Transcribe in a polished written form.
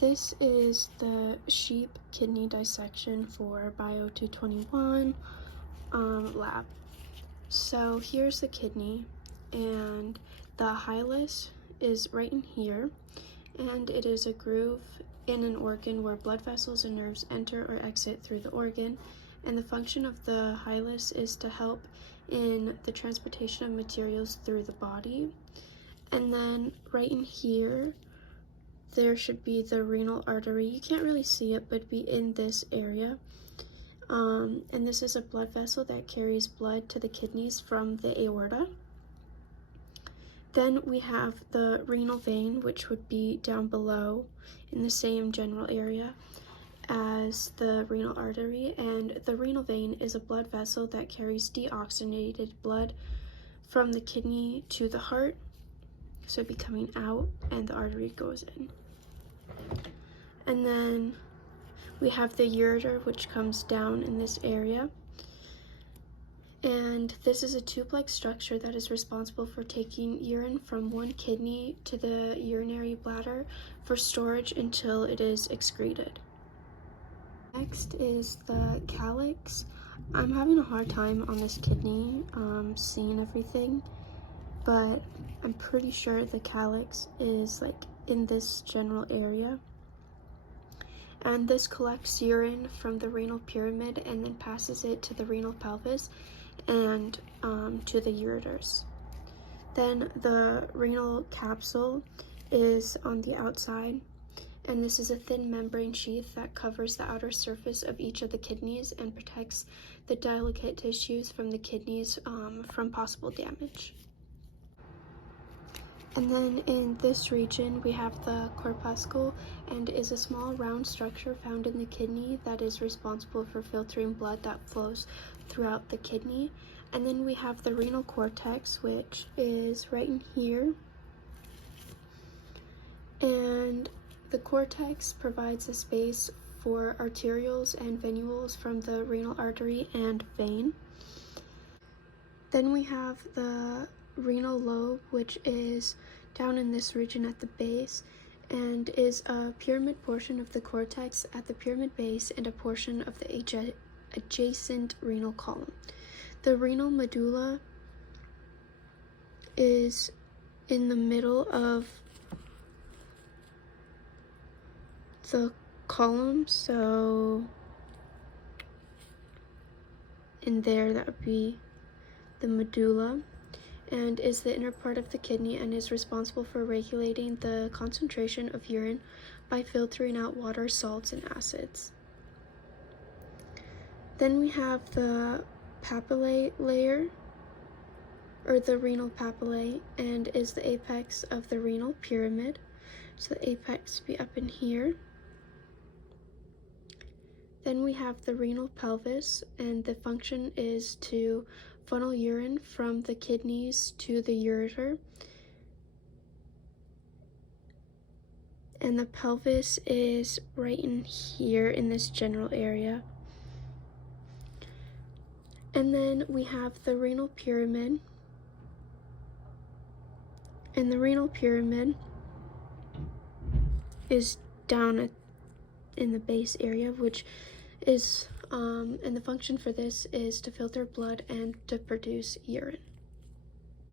This is the sheep kidney dissection for Bio 221 lab. So here's the kidney, and the hilus is right in here, and it is a groove in an organ where blood vessels and nerves enter or exit through the organ, and the function of the hilus is to help in the transportation of materials through the body. And then right in here there should be the renal artery. You can't really see it, but it'd be in this area. And this is a blood vessel that carries blood to the kidneys from the aorta. Then we have the renal vein, which would be down below in the same general area as the renal artery. And the renal vein is a blood vessel that carries deoxygenated blood from the kidney to the heart. So it'd be coming out and the artery goes in. And then we have the ureter, which comes down in this area. And this is a tube-like structure that is responsible for taking urine from one kidney to the urinary bladder for storage until it is excreted. Next is the calyx. I'm having a hard time on this kidney seeing everything, but I'm pretty sure the calyx is like in this general area. And this collects urine from the renal pyramid and then passes it to the renal pelvis and to the ureters. Then the renal capsule is on the outside, and this is a thin membrane sheath that covers the outer surface of each of the kidneys and protects the delicate tissues from the kidneys from possible damage. And then in this region, we have the corpuscle, and is a small round structure found in the kidney that is responsible for filtering blood that flows throughout the kidney. And then we have the renal cortex, which is right in here. And the cortex provides a space for arterioles and venules from the renal artery and vein. Then we have the renal lobe, which is down in this region at the base and is a pyramid portion of the cortex at the pyramid base and a portion of the adjacent renal column. The renal medulla is in the middle of the column, so in there that would be the medulla, and is the inner part of the kidney and is responsible for regulating the concentration of urine by filtering out water, salts, and acids. Then we have the papillae layer, or the renal papillae, and is the apex of the renal pyramid. So the apex would be up in here. Then we have the renal pelvis, and the function is to funnel urine from the kidneys to the ureter. And the pelvis is right in here in this general area. And then we have the renal pyramid. And the renal pyramid is down in the base area, which is, and the function for this is to filter blood and to produce urine.